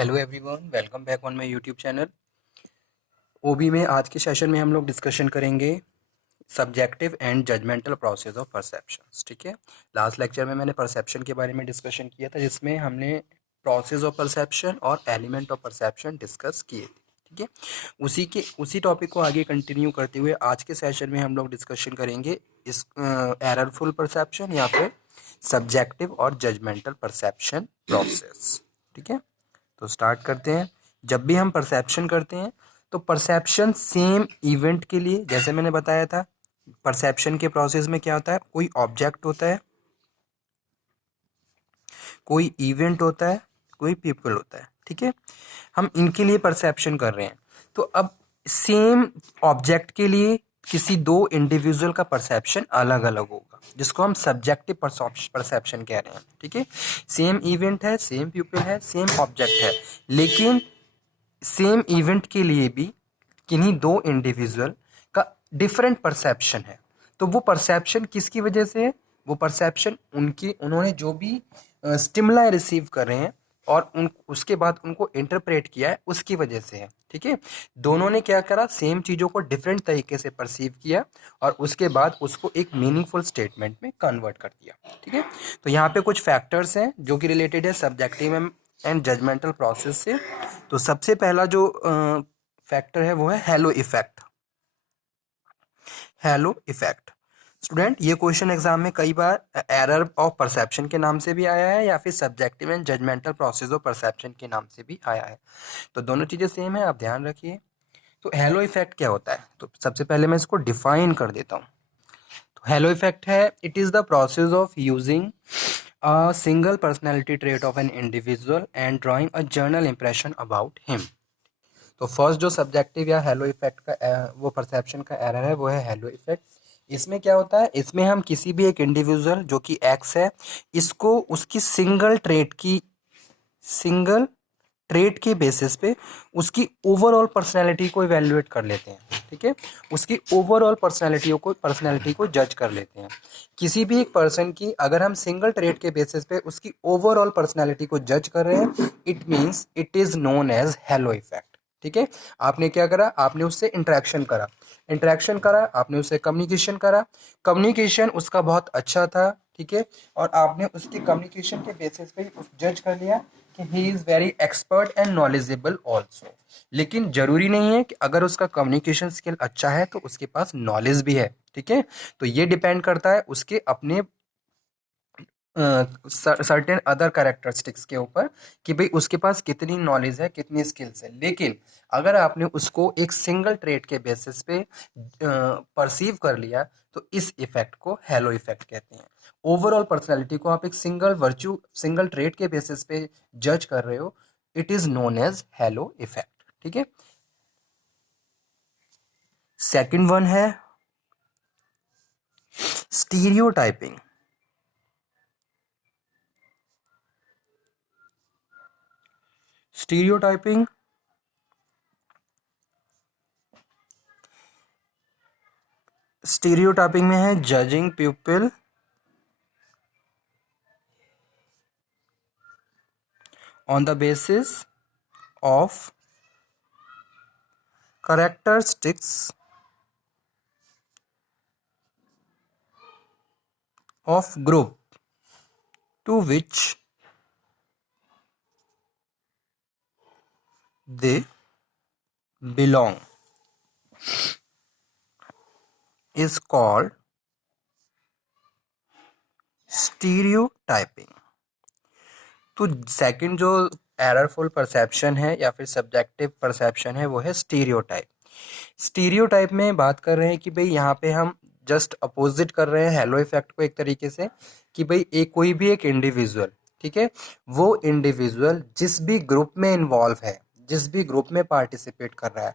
Hello everyone, welcome back on my YouTube channel. OB में आज के सेशन में हम लोग डिस्कशन करेंगे subjective and judgemental process of perceptions. ठीक है, लास्ट लेक्चर में मैंने परसेप्शन के बारे में डिस्कशन किया था, जिसमें हमने प्रोसेस ऑफ परसेप्शन और एलिमेंट ऑफ परसेप्शन डिस्कस किए थे। ठीक है, उसी टॉपिक को आगे कंटिन्यू करते हुए आज के सेशन में हम लोग डिस्कशन करेंगे इस एररफुल परसेप्शन या फिर सब्जेक्टिव और जजमेंटल परसेप्शन प्रोसेस। ठीक है, तो स्टार्ट करते हैं। जब भी हम परसेप्शन करते हैं तो परसेप्शन सेम इवेंट के लिए, जैसे मैंने बताया था, परसेप्शन के प्रोसेस में क्या होता है, कोई ऑब्जेक्ट होता है, कोई इवेंट होता है, कोई पीपल होता है। ठीक है, हम इनके लिए परसेप्शन कर रहे हैं। तो अब सेम ऑब्जेक्ट के लिए किसी दो इंडिविजुअल का परसेप्शन अलग अलग होगा, जिसको हम सब्जेक्टिव परसेप्शन कह रहे हैं। ठीक है, सेम इवेंट है, सेम पीपल है, सेम ऑब्जेक्ट है, लेकिन सेम इवेंट के लिए भी किन्हीं दो इंडिविजुअल का डिफरेंट परसेप्शन है। तो वो परसेप्शन किसकी वजह से है? वो परसेप्शन उन्होंने जो भी स्टिमुलाई रिसीव कर रहे हैं और उसके बाद उनको इंटरप्रेट किया है, उसकी वजह से है। ठीक है, दोनों ने क्या करा, सेम चीज़ों को डिफरेंट तरीके से परसीव किया और उसके बाद उसको एक मीनिंगफुल स्टेटमेंट में कन्वर्ट कर दिया। ठीक है, तो यहाँ पे कुछ फैक्टर्स हैं जो कि रिलेटेड है सब्जेक्टिव एंड जजमेंटल प्रोसेस से। तो सबसे पहला जो फैक्टर है वो है hello effect. Hello effect student, ये क्वेश्चन एग्जाम में कई बार एरर ऑफ परसेप्शन के नाम से भी आया है या फिर subjective and judgemental process of perception के नाम से भी आया है। तो दोनों चीज़ें सेम है, आप ध्यान रखिए। तो हेलो इफेक्ट क्या होता है, तो सबसे पहले मैं इसको डिफाइन कर देता हूँ। तो हेलो इफेक्ट है, it is the process of using a single personality trait of an individual and drawing a general impression about him। तो फर्स्ट जो सब्जेक्टिव या हेलो इफेक्ट का वो परसेप्शन का एरर है वो है हेलो इफेक्ट। इसमें क्या होता है, इसमें हम किसी भी एक इंडिविजुअल जो कि एक्स है, इसको उसकी सिंगल ट्रेट के बेसिस पे उसकी ओवरऑल पर्सनैलिटी को इवेल्युएट कर लेते हैं। ठीक है, उसकी ओवरऑल पर्सनैलिटी को जज कर लेते हैं। किसी भी एक पर्सन की अगर हम सिंगल ट्रेट के बेसिस पे उसकी ओवरऑल पर्सनैलिटी को जज कर रहे हैं, it means it is known as halo effect. ठीक है, आपने क्या करा, आपने उससे इंटरेक्शन करा, आपने उससे कम्युनिकेशन करा, कम्युनिकेशन उसका बहुत अच्छा था। ठीक है, और आपने उसके कम्युनिकेशन के बेसिस पे जज कर लिया कि he is very expert and knowledgeable also. लेकिन जरूरी नहीं है कि अगर उसका कम्युनिकेशन स्किल अच्छा है तो उसके पास नॉलेज भी है। ठीक है, तो ये डिपेंड करता है उसके अपने सर्टेन अदर कैरेक्टरिस्टिक्स के ऊपर कि भाई उसके पास कितनी नॉलेज है, कितनी स्किल्स है। लेकिन अगर आपने उसको एक सिंगल ट्रेट के बेसिस पे परसीव कर लिया तो इस इफेक्ट को हेलो इफेक्ट कहते हैं। ओवरऑल पर्सनैलिटी को आप एक सिंगल ट्रेट के बेसिस पे जज कर रहे हो, it is known as halo effect. ठीक है, सेकंड वन है स्टीरियोटाइपिंग। स्टीरियोटाइपिंग स्टीरियोटाइपिंग में है judging people on the basis of characteristics of group to which they belong is called stereotyping। तो सेकंड जो एररफुल परसेप्शन है या फिर सब्जेक्टिव परसेप्शन है वो है स्टीरियोटाइप। स्टीरियोटाइप में बात कर रहे हैं कि भाई यहाँ पे हम जस्ट अपोजिट कर रहे हैं हेलो इफेक्ट को एक तरीके से, कि भाई कोई भी एक इंडिविजुअल, ठीक है, वो इंडिविजुअल जिस भी ग्रुप में इन्वॉल्व है, जिस भी ग्रुप में पार्टिसिपेट कर रहा है,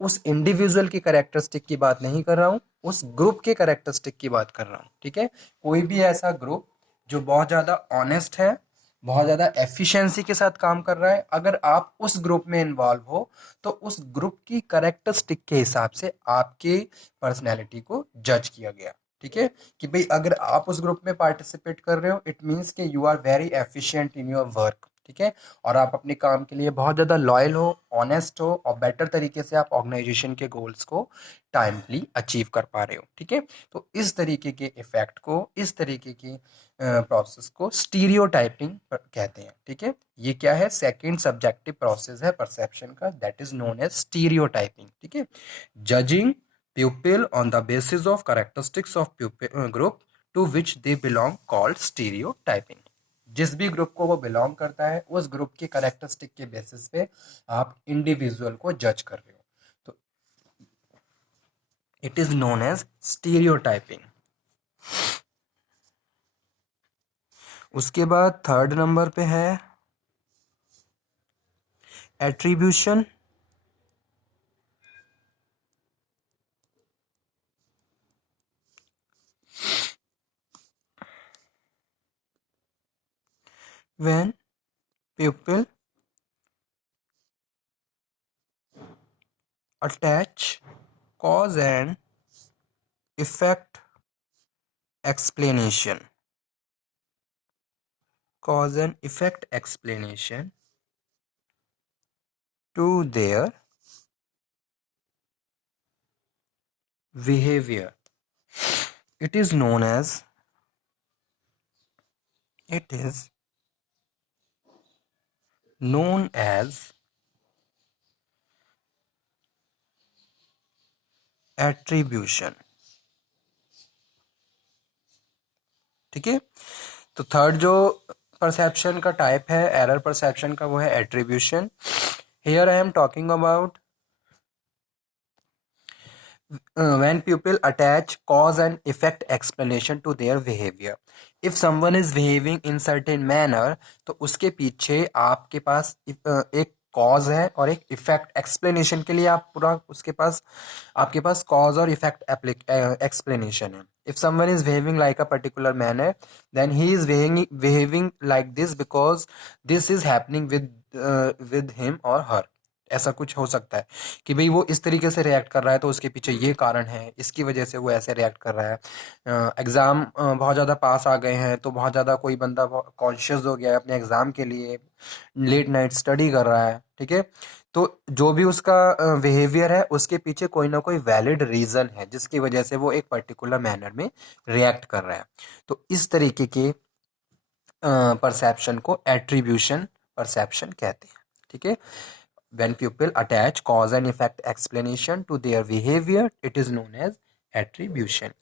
उस इंडिविजुअल की कैरेक्टरिस्टिक की बात नहीं कर रहा हूँ, उस ग्रुप के कैरेक्टरिस्टिक की बात कर रहा हूँ। ठीक है, कोई भी ऐसा ग्रुप जो बहुत ज़्यादा ऑनेस्ट है, बहुत ज़्यादा एफिशिएंसी के साथ काम कर रहा है, अगर आप उस ग्रुप में इन्वॉल्व हो तो उस ग्रुप की कैरेक्टरिस्टिक के हिसाब से आपके पर्सनैलिटी को जज किया गया। ठीक है, कि भाई अगर आप उस ग्रुप में पार्टिसिपेट कर रहे हो, इट मीन्स कि you are very efficient in your work. ठीक है, और आप अपने काम के लिए बहुत ज़्यादा लॉयल हो, ऑनेस्ट हो, और बेटर तरीके से आप ऑर्गेनाइजेशन के गोल्स को टाइमली अचीव कर पा रहे हो। ठीक है, तो इस तरीके के इफेक्ट को, इस तरीके की प्रोसेस को स्टीरियोटाइपिंग कहते हैं। ठीक है, ये क्या है, सेकंड सब्जेक्टिव प्रोसेस है परसेप्शन का, that is known as stereotyping. ठीक है, judging pupil on the basis of characteristics of pupil group to which they belong called stereotyping। जिस भी ग्रुप को वो बिलोंग करता है उस ग्रुप के करेक्टरिस्टिक के बेसिस पे आप इंडिविजुअल को जज कर रहे हो, तो it is known as stereotyping. उसके बाद थर्ड नंबर पे है attribution. When people attach cause and effect explanation, cause and effect explanation to their behavior, it is known as, it is known as attribution। ठीक है, तो third जो perception का type है एरर परसेप्शन का वो है attribution. Here I am talking about when people attach cause and effect explanation to their behavior, if someone is behaving in certain manner, तो उसके पीछे आपके पास एक कॉज है और एक इफेक्ट एक्सप्लेनेशन के लिए आप पूरा उसके पास आपके पास कॉज और इफेक्ट एक्सप्लेनेशन है। If someone is behaving like a particular manner, then he is behaving like this because this is happening with him और हर। ऐसा कुछ हो सकता है कि भाई वो इस तरीके से रिएक्ट कर रहा है तो उसके पीछे ये कारण है, इसकी वजह से वो ऐसे रिएक्ट कर रहा है। एग्ज़ाम बहुत ज़्यादा पास आ गए हैं तो बहुत ज़्यादा कोई बंदा कॉन्शियस हो गया है अपने एग्ज़ाम के लिए, लेट नाइट स्टडी कर रहा है। ठीक है, तो जो भी उसका बिहेवियर है उसके पीछे कोई ना कोई वैलिड रीज़न है जिसकी वजह से वो एक पर्टिकुलर मैनर में रिएक्ट कर रहा है। तो इस तरीके के परसेप्शन को एट्रीब्यूशन परसेप्शन कहते हैं। ठीक है, when people attach cause and effect explanation to their behavior, it is known as attribution,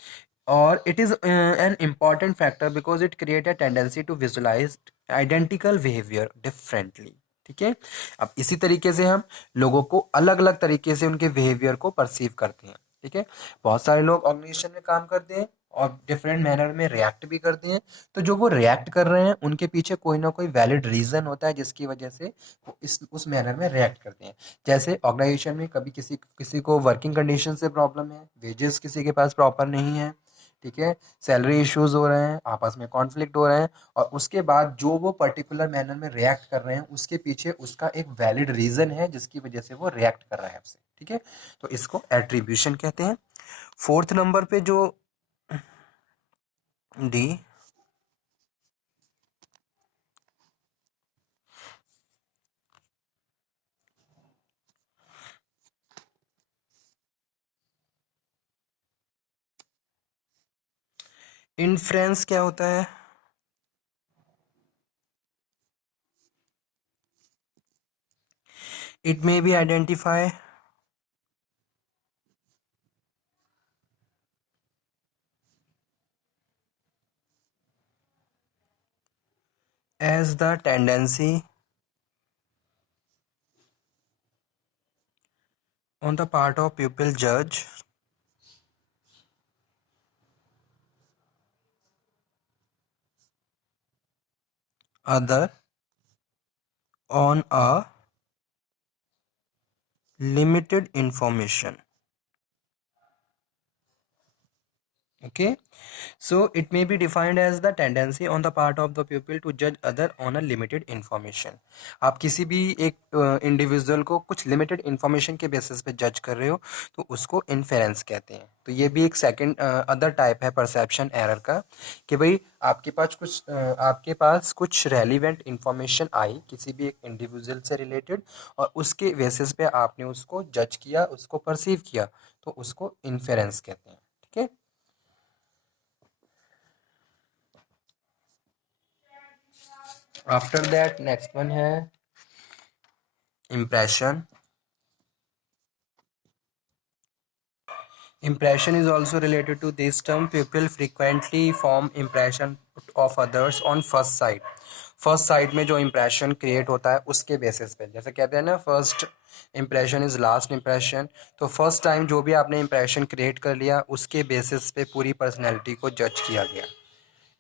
or it is an important factor because it create a tendency to visualize identical behavior differently। ठीक है, अब इसी तरीके से हम लोगों को अलग अलग तरीके से उनके बिहेवियर को परसीव करते हैं। ठीक है, बहुत सारे लोग ऑर्गेनाइजेशन में काम करते हैं और डिफरेंट मैनर में रिएक्ट भी करते हैं, तो जो वो रिएक्ट कर रहे हैं उनके पीछे कोई ना कोई वैलिड रीजन होता है जिसकी वजह से वो इस उस मैनर में रिएक्ट करते हैं। जैसे ऑर्गेनाइजेशन में कभी किसी किसी को वर्किंग कंडीशन से प्रॉब्लम है, वेजेस किसी के पास प्रॉपर नहीं है, ठीक है, सैलरी इश्यूज हो रहे हैं, आपस में कॉन्फ्लिक्ट हो रहे हैं, और उसके बाद जो वो पर्टिकुलर मैनर में रिएक्ट कर रहे हैं उसके पीछे उसका एक वैलिड रीजन है जिसकी वजह से वो रिएक्ट कर रहा है आपसे। ठीक है, तो इसको एट्रीब्यूशन कहते हैं। फोर्थ नंबर पे जो डी इन्फ्रेंस क्या होता है? It may be identify as the tendency on the part of pupil judge other on a limited information, Okay, so it may be defined as the tendency on the part of the pupil to judge other on a limited information. आप किसी भी एक individual को कुछ limited information के basis पे जज कर रहे हो तो उसको इन्फेरेंस कहते हैं। तो ये भी एक सेकंड अदर टाइप है परसेप्शन एरर का, कि भाई आपके पास कुछ रेलिवेंट इंफॉर्मेशन आई किसी भी एक इंडिविजुअल से रिलेटेड, और उसके बेसिस पे आपने उसको जज किया, उसको परसीव किया, तो उसको इन्फेरेंस कहते हैं। ठीक है, आफ्टर दैट नेक्स्ट वन है impression. Impression is also related to this term. People frequently form impression of others on first sight. First sight में जो इम्प्रेशन क्रिएट होता है उसके बेसिस पे, जैसे कहते हैं ना first impression is last impression, तो फर्स्ट टाइम जो भी आपने इम्प्रेशन क्रिएट कर लिया उसके बेसिस पे पूरी पर्सनैलिटी को जज किया गया।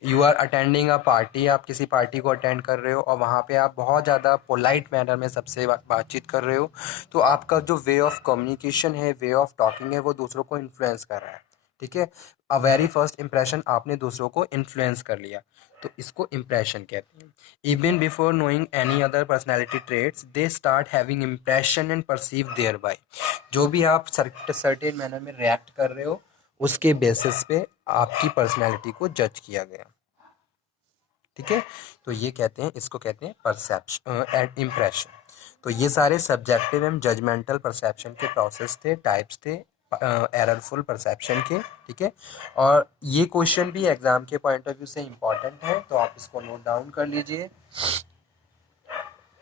You are attending a party, आप किसी पार्टी को अटेंड कर रहे हो और वहाँ पे आप बहुत ज़्यादा पोलाइट मैनर में सबसे बातचीत कर रहे हो, तो आपका जो वे ऑफ कम्युनिकेशन है, वे ऑफ टॉकिंग है, वो दूसरों को इन्फ्लुएंस कर रहा है। ठीक है, अ वेरी फर्स्ट इम्प्रेशन आपने दूसरों को इन्फ्लुएंस कर लिया, तो इसको इम्प्रेशन कहते हैं। Even before knowing any other personality traits they start having impression and perceive thereby. जो भी आप सर्टेन मैनर में रिएक्ट कर रहे हो उसके बेसिस पे आपकी पर्सनैलिटी को जज किया गया। ठीक है, तो ये कहते हैं, इसको कहते हैं परसेप्शन एंड इम्प्रेशन। तो ये सारे सब्जेक्टिव एंड जजमेंटल परसेप्शन के प्रोसेस थे, टाइप्स थे एररफुल परसेप्शन के। ठीक है, और ये क्वेश्चन भी एग्जाम के पॉइंट ऑफ व्यू से इम्पॉर्टेंट है, तो आप इसको नोट डाउन कर लीजिए,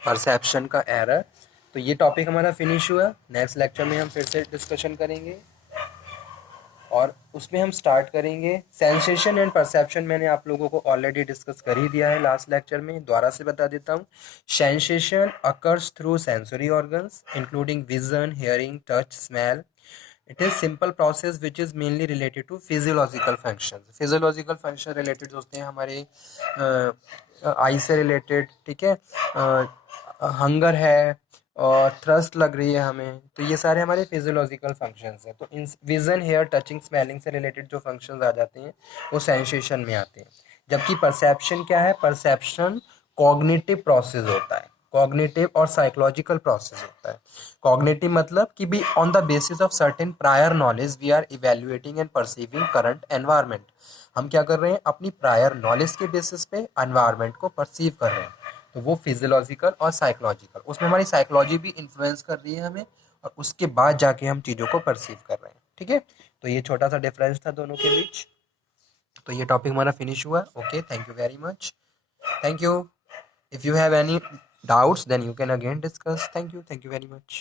परसेप्शन का एरर। तो ये टॉपिक हमारा फिनिश हुआ। नेक्स्ट लेक्चर में हम फिर से डिस्कशन करेंगे और उसमें हम स्टार्ट करेंगे सेंसेशन एंड परसेप्शन। मैंने आप लोगों को ऑलरेडी डिस्कस कर ही दिया है लास्ट लेक्चर में, दोबारा से बता देता हूँ। Sensation occurs through sensory organs including vision, hearing, touch, smell. It is simple process which is mainly related to physiological function. Physiological function related होते हैं हमारे आई से रिलेटेड। ठीक है, हंगर है और थ्रस्ट लग रही है हमें, तो ये सारे हमारे फिजियोलॉजिकल फंक्शंस हैं। तो इन विजन, हेयर, टचिंग, स्मेलिंग से रिलेटेड जो फंक्शंस आ जाते हैं वो सेंसेशन में आते हैं। जबकि परसेप्शन क्या है? परसेप्शन कॉग्निटिव प्रोसेस होता है, कॉग्निटिव और साइकोलॉजिकल प्रोसेस होता है। कॉग्निटिव मतलब कि भी on the basis of certain prior knowledge we are evaluating and perceiving current environment. हम क्या कर रहे हैं? अपनी प्रायर नॉलेज के बेसिस पे एनवायरनमेंट को परसीव कर रहे हैं। तो वो फिजियोलॉजिकल और साइकोलॉजिकल, उसमें हमारी साइकोलॉजी भी इन्फ्लुएंस कर रही है हमें, और उसके बाद जाके हम चीज़ों को परसीव कर रहे हैं। ठीक है, तो ये छोटा सा डिफरेंस था दोनों के बीच। तो ये टॉपिक हमारा फिनिश हुआ। Okay, thank you very much. Thank you. If you have any doubts then you can again discuss. Thank you very much.